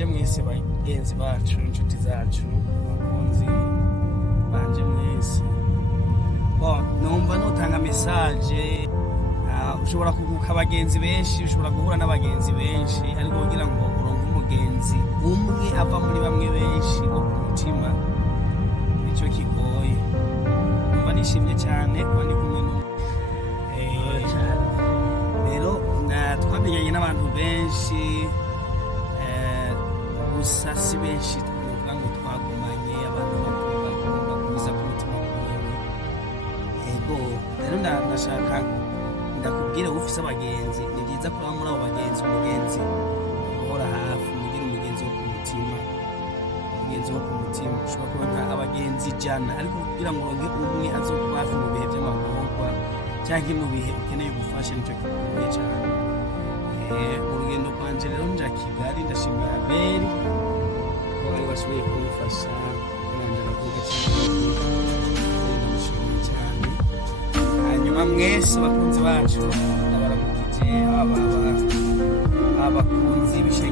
ndabaramukije mwese bagenzi bacu, inshuti zacu, bakunzi banje mwese. Numva notanga message, ushobora kuguka abagenzi benshi, ushobora guhura n'abagenzi benshi, ariko kugira ngo uronke umugenzi umwe ava muri bamwe benshi wo ku mutima, nico kigoye. Numva nishimye cyane kuba ndi kumwe rero twamenyanye n'abantu benshi, gusa si benshi twavuga ngo twagumanye, abantu bakunda kubiza ku mutima wawe. Ego rero ndashaka ndakubwire ufise abagenzi, ni byiza kuba muri abo bagenzi umugenzi uhora hafi, mugira umugenzi wo ku mutima, umugenzi wo ku mutima. Ushobora kuronka abagenzi 100, ariko kugira ngo uronke umwe azokuba hafi mu bihe by'amagorwa cyangwa mu bihe ukeneye ubufasha, nico kigoye cyane. Mu rugendo rwanje rero nja Kigali, ndashimira Abeli ko bari bashoboye kumufasha, nanje navuga cyane, ndamushimiye cyane. Hanyuma mwese bakunzi bacu, ndabaramukije abakunzi b'ishe